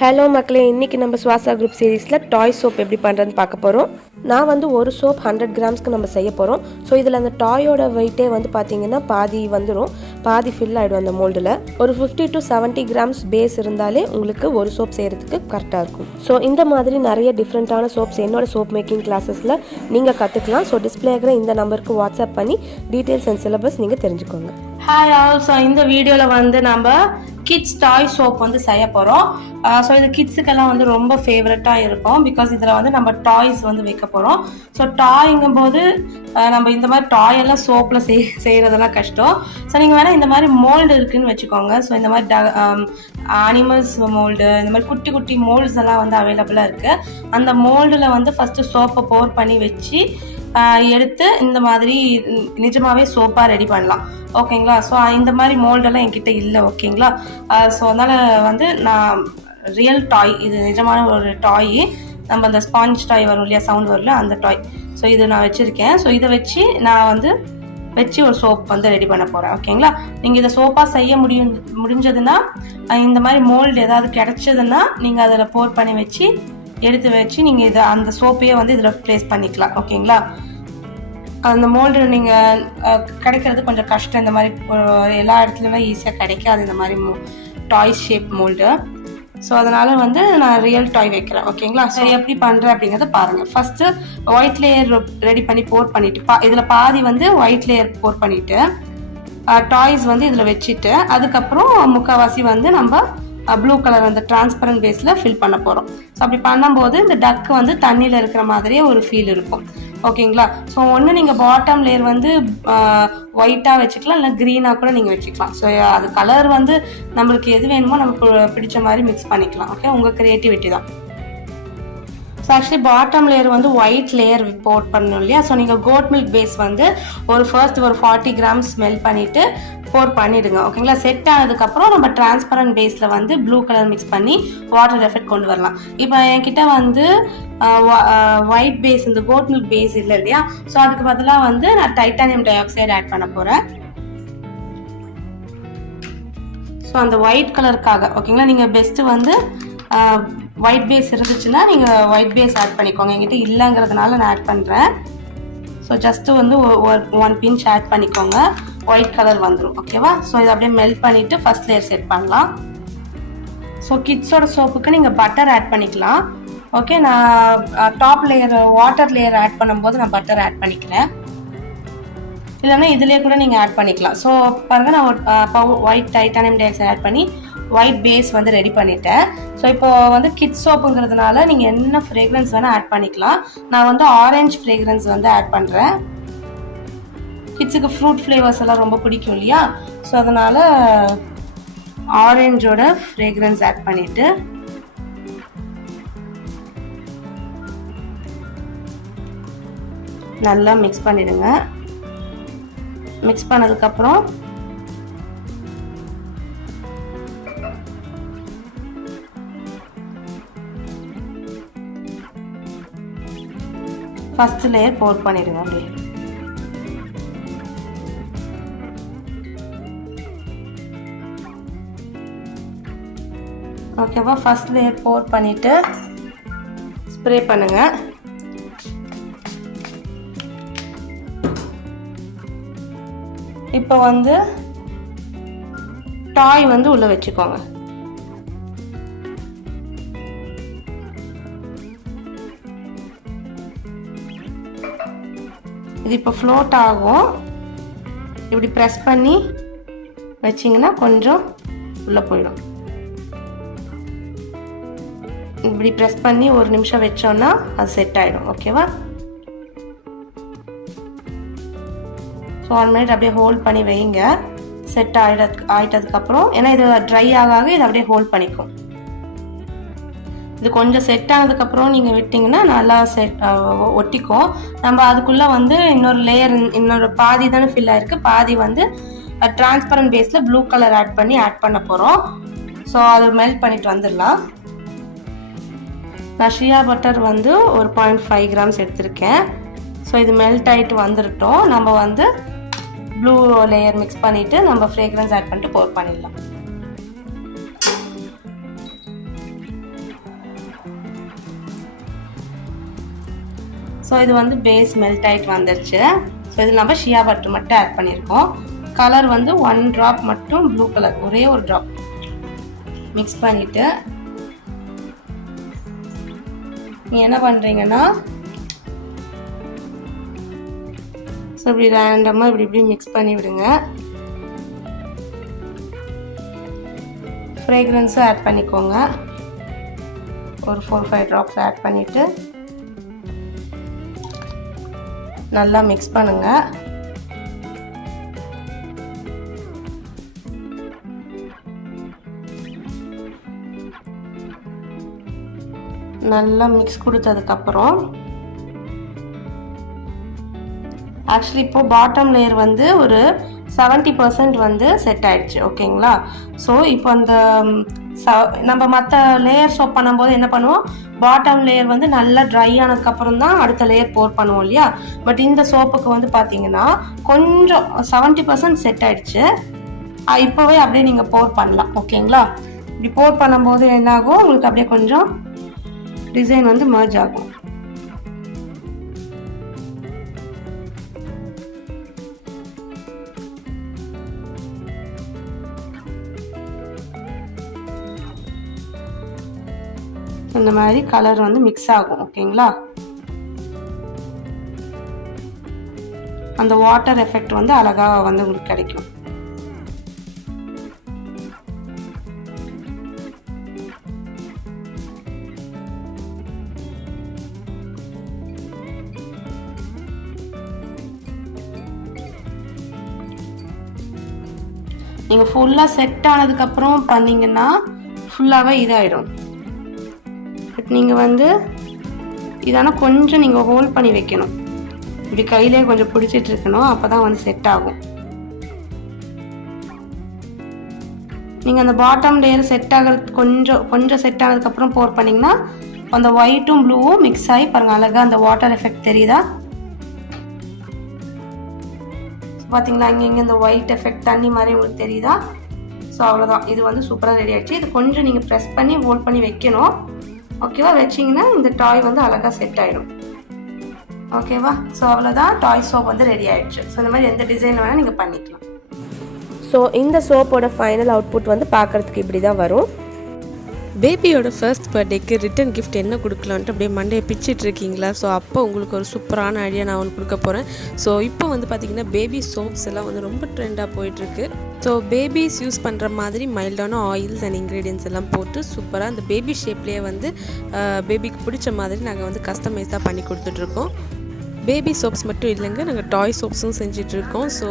Hello மக்களே, இன்றைக்கி நம்ம சுவாசா குரூப் சீரீஸில் டாய் சோப் எப்படி பண்ணுறதுன்னு பார்க்க போகிறோம். நான் வந்து ஒரு சோப் 100 கிராம்ஸ்க்கு நம்ம செய்ய போகிறோம். ஸோ இதில் அந்த டாயோட வெயிட்டே வந்து பார்த்திங்கன்னா பாதி வந்துடும், பாதி ஃபில் ஆகிடும் அந்த மோல்டில். ஒரு 50 to 70 கிராம்ஸ் பேஸ் இருந்தாலே உங்களுக்கு ஒரு சோப் செய்கிறதுக்கு கரெக்டாக இருக்கும். ஸோ இந்த மாதிரி நிறைய டிஃப்ரெண்ட்டான சோப்ஸ் என்னோடய சோப் மேக்கிங் கிளாஸஸில் நீங்கள் கற்றுக்கலாம். ஸோ டிஸ்பிளே ஆகிற இந்த நம்பருக்கு வாட்ஸ்அப் பண்ணி டீட்டெயில்ஸ் அண்ட் சிலபஸ் நீங்கள் தெரிஞ்சுக்கோங்க. Hi all. ஸோ இந்த வீடியோவில் வந்து நம்ம கிட்ஸ் டாய் சோப் வந்து செய்ய போகிறோம். ஸோ இது கிட்ஸுக்கெல்லாம் வந்து ரொம்ப ஃபேவரட்டாக இருக்கும். பிகாஸ் இதில் வந்து நம்ம டாய்ஸ் வந்து வைக்க போகிறோம். ஸோ டாய்ங்கும் போது நம்ம இந்த மாதிரி டாய் எல்லாம் சோப்பில் செய்கிறதெல்லாம் கஷ்டம். ஸோ நீங்கள் வேணால் இந்த மாதிரி மோல்டு இருக்குதுன்னு வச்சுக்கோங்க. ஸோ இந்த மாதிரி அனிமல்ஸ் மோல்டு, இந்த மாதிரி குட்டி குட்டி மோல்ட்ஸ் எல்லாம் வந்து அவைலபிளாக இருக்குது. அந்த மோல்டில் வந்து ஃபஸ்ட்டு சோப்பை போர் பண்ணி வச்சு எடுத்து இந்த மாதிரி நிஜமாவே சோப்பாக ரெடி பண்ணலாம். ஓகேங்களா? ஸோ இந்த மாதிரி மோல்டெல்லாம் என்கிட்ட இல்லை. ஓகேங்களா? ஸோ அதனால் வந்து நான் ரியல் டாய், இது நிஜமான ஒரு டாய், நம்ம அந்த ஸ்பாஞ்ச் டாய் வரும் இல்லையா, சவுண்ட் வரல, அந்த டாய். ஸோ இது நான் வச்சுருக்கேன். ஸோ இதை வச்சு நான் வந்து ஒரு சோப் வந்து ரெடி பண்ண போகிறேன். ஓகேங்களா? நீங்கள் இதை சோப்பாக செய்ய முடிஞ்சதுன்னா, இந்த மாதிரி மோல்டு ஏதாவது கிடச்சதுன்னா நீங்கள் அதில் போர் பண்ணி வச்சு எடுத்து வச்சு நீங்கள் இதை அந்த சோப்பையே வந்து இதில் ப்ளேஸ் பண்ணிக்கலாம். ஓகேங்களா? அந்த மோல்டு நீங்கள் கிடைக்கிறது கொஞ்சம் கஷ்டம். இந்த மாதிரி எல்லா இடத்துலையுமே ஈஸியாக கிடைக்காது இந்த மாதிரி டாய் ஷேப் மோல்டு. ஸோ அதனால் வந்து நான் ரியல் டாய் வைக்கிறேன். ஓகேங்களா? ஸோ எப்படி பண்ணுறேன் அப்படிங்கிறத பாருங்கள். ஃபஸ்ட்டு ஒயிட் லேயர் ரெடி பண்ணி போர் பண்ணிவிட்டு, இதில் பாதி வந்து ஒயிட் லேயர் போர் பண்ணிவிட்டு டாய்ஸ் வந்து இதில் வச்சுட்டு, அதுக்கப்புறம் முக்கால்வாசி வந்து நம்ம ப்ளூ கலர் அந்த டிரான்ஸ்பரண்ட் பேஸில் ஃபில் பண்ண போகிறோம். ஸோ அப்படி பண்ணும்போது இந்த டக்கு வந்து தண்ணியில் இருக்கிற மாதிரியே ஒரு ஃபீல் இருக்கும். ஓகேங்களா? ஸோ ஒன்று நீங்கள் பாட்டம் லேயர் வந்து ஒயிட்டாக வச்சுக்கலாம், இல்லை க்ரீனாக கூட நீங்கள் வச்சுக்கலாம். ஸோ அது கலர் வந்து நம்மளுக்கு எது வேணுமோ நமக்கு பிடிச்ச மாதிரி மிக்ஸ் பண்ணிக்கலாம். ஓகே, உங்கள் க்ரியேட்டிவிட்டி தான். ஸோ ஆக்சுவலி பாட்டம் லேயர் வந்து ஒயிட் லேயர் போட் பண்ணணும் இல்லையா? ஸோ நீங்கள் கோட் மில்க் பேஸ் வந்து ஒரு 40 கிராம்ஸ் ஸ்மெல் பண்ணிவிட்டு போர் பண்ணிவிடுங்க. ஓகேங்களா? செட் ஆனதுக்கப்புறம் நம்ம டிரான்ஸ்பரண்ட் பேஸில் வந்து ப்ளூ கலர் மிக்ஸ் பண்ணி வாட்டர் எஃபெக்ட் கொண்டு வரலாம். இப்போ என்கிட்ட வந்து ஒயிட் பேஸ், இந்த கோட் மில்க் பேஸ் இல்லை இல்லையா? ஸோ அதுக்கு பதிலாக வந்து நான் டைட்டானியம் டை ஆக்சைடு ஆட் பண்ண போகிறேன். ஸோ அந்த ஒயிட் கலருக்காக. ஓகேங்களா? நீங்கள் பெஸ்ட்டு வந்து ஒயிட் பேஸ் இருந்துச்சுன்னா நீங்கள் ஒயிட் பேஸ் ஆட் பண்ணிக்கோங்க. என்கிட்ட இல்லைங்கிறதுனால நான் ஆட் பண்ணுறேன். ஸோ ஜஸ்ட்டு வந்து 1 பிஞ்ச் ஆட் பண்ணிக்கோங்க, ஒயிட் கலர் வந்துடும். ஓகேவா? ஸோ இதை அப்படியே மெல்ட் பண்ணிவிட்டு ஃபஸ்ட் லேயர் செட் பண்ணலாம். ஸோ கிட்ஸோட சோப்புக்கு நீங்கள் பட்டர் ஆட் பண்ணிக்கலாம். ஓகே, நான் top layer water layer add பண்ணும்போது நான் பட்டர் ஆட் பண்ணிக்கிறேன். இல்லைன்னா இதுலேயே கூட நீங்கள் ஆட் பண்ணிக்கலாம். ஸோ பாருங்கள், நான் white titanium dioxide add பண்ணி ஒயிட் பேஸ் வந்து ரெடி பண்ணிட்டேன். ஸோ இப்போ வந்து கிட்ஸ் சோப்புங்கிறதுனால நீங்கள் என்ன ஃப்ரேக்ரன்ஸ் வேணால் ஆட் பண்ணிக்கலாம். நான் வந்து ஆரஞ்ச் ஃப்ரேக்ரன்ஸ் வந்து ஆட் பண்ணுறேன். கிட்ஸுக்கு ஃப்ரூட் ஃப்ளேவர்ஸ் எல்லாம் ரொம்ப பிடிக்கும் இல்லையா? ஸோ அதனால் ஆரஞ்சோட ஃப்ரேக்ரன்ஸ் ஆட் பண்ணிவிட்டு நல்லா மிக்ஸ் பண்ணிடுங்க. மிக்ஸ் பண்ணதுக்கப்புறம் ஃபர்ஸ்ட் லேயர் போர் பண்ணிடுங்க அப்படியே. ஓகேவா? ஃபர்ஸ்ட் லேயர் போர் பண்ணிட்டு ஸ்ப்ரே பண்ணுங்க. இப்போ வந்து டாய் வந்து உள்ள வச்சுக்கோங்க. இது இப்போ ஃப்ளோட் ஆகும். இப்படி ப்ரெஸ் பண்ணி வச்சிங்கன்னா கொஞ்சம் உள்ளே போயிடும். இப்படி ப்ரெஸ் பண்ணி 1 நிமிஷம் வச்சோன்னா அது செட் ஆகிடும். ஓகேவா? ஸோ 1 மினிட் அப்படியே ஹோல்ட் பண்ணி வைங்க. செட் ஆகிட்டதுக்கப்புறம், ஏன்னா இது ட்ரை ஆக இது அப்படியே ஹோல்ட் பண்ணிக்கும். இது கொஞ்சம் செட் ஆனதுக்கப்புறம் நீங்கள் விட்டிங்கன்னா நல்லா ஒட்டிக்கும். நம்ம அதுக்குள்ளே வந்து இன்னொரு பாதி தானே ஃபில் ஆகிருக்கு, பாதி வந்து டிரான்ஸ்பரண்ட் பேஸில் ப்ளூ கலர் ஆட் பண்ண போகிறோம். ஸோ அது மெல்ட் பண்ணிட்டு வந்துடலாம். நான் ஷியா பட்டர் வந்து ஒரு 0.5 கிராம்ஸ் எடுத்திருக்கேன். ஸோ இது மெல்ட் ஆகிட்டு வந்துட்டோம். நம்ம வந்து ப்ளூ லேயர் மிக்ஸ் பண்ணிவிட்டு நம்ம ஃப்ரேக்ரன்ஸ் ஆட் பண்ணிட்டு போர் பண்ணிடலாம். ஸோ இது வந்து பேஸ் மெல்ட் ஆகிட்டு வந்துருச்சு. ஸோ இதில் நம்ம ஷியா பட்டர் மட்டும் ஆட் பண்ணியிருக்கோம். கலர் வந்து 1 ட்ராப் மட்டும் ப்ளூ கலர், ஒரே ஒரு ட்ராப் மிக்ஸ் பண்ணிவிட்டு நீ என்ன பண்ணுறீங்கன்னா ஸோ இப்படி ரேண்டமாக இப்படி மிக்ஸ் பண்ணி விடுங்க. ஃப்ரேக்ரன்ஸும் ஆட் பண்ணிக்கோங்க. ஒரு 4-5 ட்ராப்ஸ் ஆட் பண்ணிவிட்டு நல்லா மிக்ஸ் பண்ணுங்க. நல்லா மிக்ஸ் கொடுத்ததுக்கப்புறம் ஆக்சுவலி இப்போ பாட்டம் லேயர் வந்து ஒரு 70% வந்து செட் ஆயிடுச்சு. ஓகேங்களா? ஸோ இப்போ அந்த நம்ம மற்ற லேயர் சோப் பண்ணும்போது என்ன பண்ணுவோம், பாட்டம் லேயர் வந்து நல்லா ட்ரை ஆனதுக்கப்புறம் தான் அடுத்த லேயர் போர் பண்ணுவோம் இல்லையா? பட் இந்த சோப்புக்கு வந்து பார்த்தீங்கன்னா கொஞ்சம் 70% செட் ஆயிடுச்சு. இப்போவே அப்படியே நீங்கள் போர் பண்ணலாம். ஓகேங்களா? இப்படி போர் பண்ணும்போது என்னாகும், உங்களுக்கு அப்படியே கொஞ்சம் டிசைன் வந்து மர்ஜ் ஆகும். இந்த மாதிரி கலர் வந்து மிக்ஸ் ஆகும். ஓகேங்களா? அந்த வாட்டர் எஃபெக்ட் வந்து அழகா வந்து உங்களுக்கு கிடைக்கும். நீங்க ஃபுல்லா செட் ஆனதுக்கு அப்புறம் பண்ணீங்கன்னா ஃபுல்லாவே இதாயிடும். நீங்கள் வந்து இதான கொஞ்சம் நீங்கள் ஹோல்ட் பண்ணி வைக்கணும். இப்படி கையிலே கொஞ்சம் பிடிச்சிட்டு இருக்கணும். அப்போ தான் வந்து செட் ஆகும். நீங்கள் அந்த பாட்டம் லேயர் செட் ஆகிறது கொஞ்சம் செட் ஆனதுக்கப்புறம் போர் பண்ணிங்கன்னா அந்த ஒயிட்டும் ப்ளூவும் மிக்ஸ் ஆகி பாருங்கள், அழகாக அந்த வாட்டர் எஃபெக்ட் தெரியுதா? பார்த்தீங்களா? இங்கே இந்த ஒயிட் எஃபெக்ட் தண்ணி மாதிரி உங்களுக்கு தெரியுதா? ஸோ அவ்வளோதான். இது வந்து சூப்பராக ரெடி ஆகிடுச்சு. இது கொஞ்சம் நீங்கள் ப்ரெஸ் பண்ணி ஹோல்ட் பண்ணி வைக்கணும். ஓகேவா? வச்சிங்கன்னா இந்த டாய் வந்து அழகாக செட் ஆகிடும். ஓகேவா? ஸோ அவ்வளோதான், டாய் சோப் வந்து ரெடி ஆகிடுச்சு. ஸோ இந்த மாதிரி எந்த டிசைன் வேணால் நீங்கள் பண்ணிக்கலாம். ஸோ இந்த சோப்போட ஃபைனல் அவுட்புட் வந்து பார்க்குறதுக்கு இப்படி தான் வரும். பேபியோட ஃபர்ஸ்ட் பர்த்டேக்கு ரிட்டன் கிஃப்ட் என்ன கொடுக்கலான்ட்டு அப்படியே மண்டையை பிச்சுட்டு இருக்கீங்களா? ஸோ அப்போ உங்களுக்கு ஒரு சூப்பரான ஐடியா நான் உங்களுக்கு கொடுக்க போகிறேன். ஸோ இப்போ வந்து பார்த்திங்கன்னா பேபி சோப்ஸ் எல்லாம் வந்து ரொம்ப ட்ரெண்டாக போயிட்டுருக்கு. ஸோ பேபிஸ் யூஸ் பண்ணுற மாதிரி மைல்டான ஆயில்ஸ் அண்ட் இன்க்ரீடியன்ஸ் எல்லாம் போட்டு சூப்பராக அந்த பேபி ஷேப்லேயே வந்து பேபிக்கு பிடிச்ச மாதிரி நாங்கள் வந்து கஸ்டமைஸாக பண்ணி கொடுத்துட்ருக்கோம். பேபி சோப்ஸ் மட்டும் இல்லைங்க, நாங்கள் டாய் சோப்ஸும் செஞ்சிட்ருக்கோம். ஸோ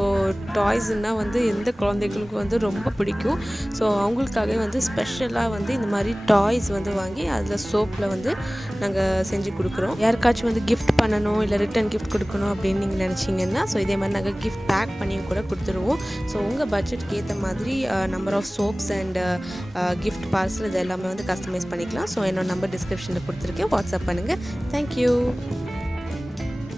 டாய்ஸ்னால் வந்து எந்த குழந்தைகளுக்கும் வந்து ரொம்ப பிடிக்கும். ஸோ அவங்களுக்காகவே வந்து ஸ்பெஷலாக வந்து இந்த மாதிரி டாய்ஸ் வந்து வாங்கி அதில் சோப்பில் வந்து நாங்கள் செஞ்சு கொடுக்குறோம். யாருக்காச்சும் வந்து கிஃப்ட் பண்ணணும் இல்லை ரிட்டன் கிஃப்ட் கொடுக்கணும் அப்படின்னு நீங்கள் நினச்சிங்கன்னா ஸோ இதே மாதிரி நாங்கள் கிஃப்ட் பேக் பண்ணியும் கூட கொடுத்துருவோம். ஸோ உங்கள் பட்ஜெட்டுக்கு ஏற்ற மாதிரி number of soaps and gift parcel இது எல்லாமே வந்து கஸ்டமைஸ் பண்ணிக்கலாம். ஸோ என்னோட நம்பர் டிஸ்கிரிப்ஷனில் கொடுத்துருக்கேன், வாட்ஸ்அப் பண்ணுங்கள். தேங்க்யூ.